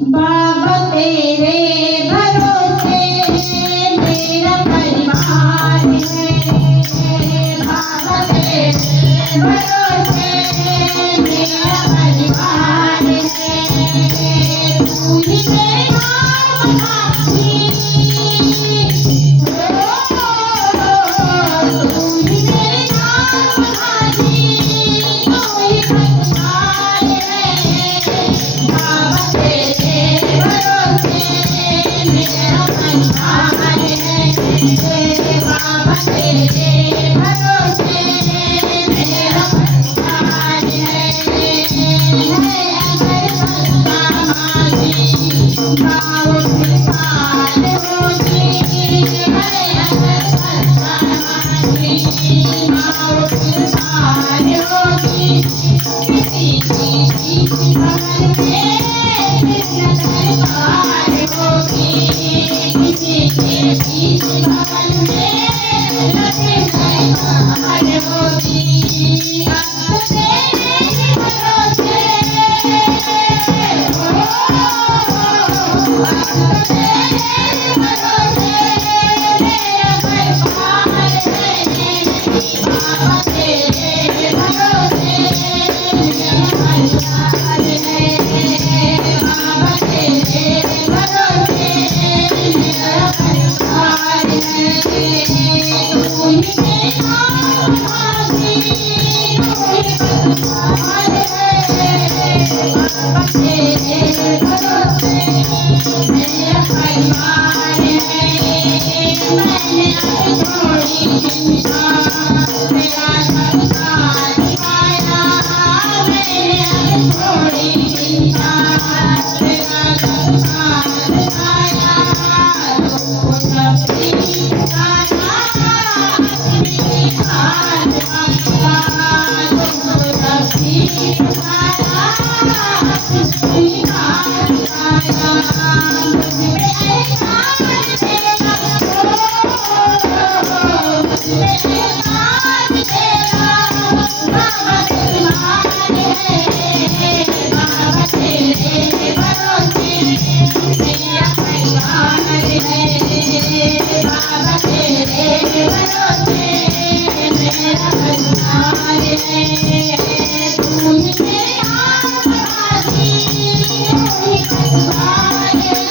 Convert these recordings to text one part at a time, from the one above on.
बाबा तेरे भरोसे मेरा परिवार है। बाबा तेरे भरोसे मेरा परिवार है। तू ही मेरा साथी, तू ही मेरा साथी, तू ही परिवार है। बाबा तेरे भरोसे मेरा परिवार है। बाबा तेरे भरोसे मेरा परिवार है। अगर सत्ता मांगी गाँव खुशहाल होगी। अगर सत्ता मांगी गाँव खुशहाल होगी। किसी की जीत बगल में नजर पार होगी। किसी की जीत बगल में नजर पार होगी। अब तेरे भरोसे हो, अब तेरे भरोसे मेरा परिवार है। बाबा तेरे भरोसे मेरा परिवार है। बाबा तेरे भरोसे मेरा परिवार है। तू ही मेरा साथी, तू ही परिवार है। बाबा तेरे भरोसे मेरा परिवार है। मैंने अब छोड़ी चिंता, तेरा सब साथ निभाया। मैंने अब छोड़ी चिंता, तेरा सब साथ निभाया। तो सबकी गाना अपनी हाथ मांगा। तो सबकी गाना अपनी हाथ मांगा। मुझ में एहसान तेरा हो, मुझ में एहसान तेरा। बाबा परिवार है। बाबा तेरे भरोसे मेरा परिवार है। बाबा तेरे भरोसे मेरा परिवार है। तू ही मेरा साथी, तू ही परिवार है।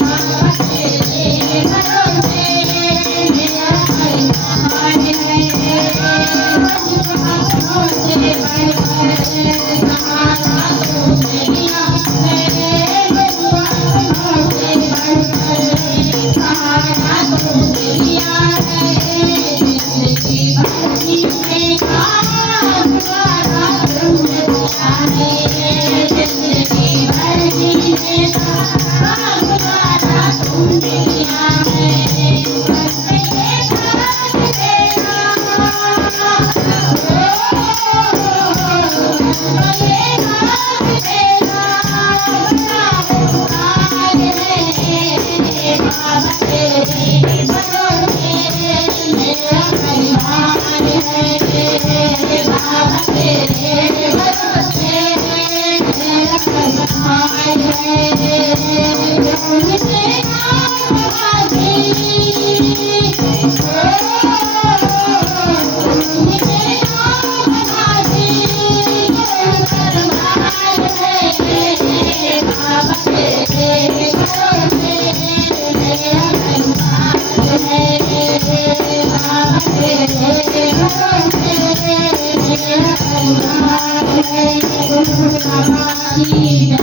बाबा तेरे भरोसे मेरा परिवार है। मुझको अपनों से बढ़कर सहारा तू दुनिया है। मुझको अपनों से बढ़कर सहारा तू दुनिया है। जिंदगी भर जीने का सहारा तुमने दिया है। जिंदगी भर जीने का सहारा तुमने दिया है। बस ये साथ तेरा हो, बस ये साथ तेरा बड़ा उपकार है। बाबा तेरे भरोसे मेरा परिवार है। बाबा तेरे भरोसे मेरा परिवार है। तू ही मेरा साथी, तू ही मेरा साथी, मेरा परिवार है। बाबा तेरे भरोसे मेरा परिवार है। बाबा तेरे भरोसे मेरा परिवार है। बाबा की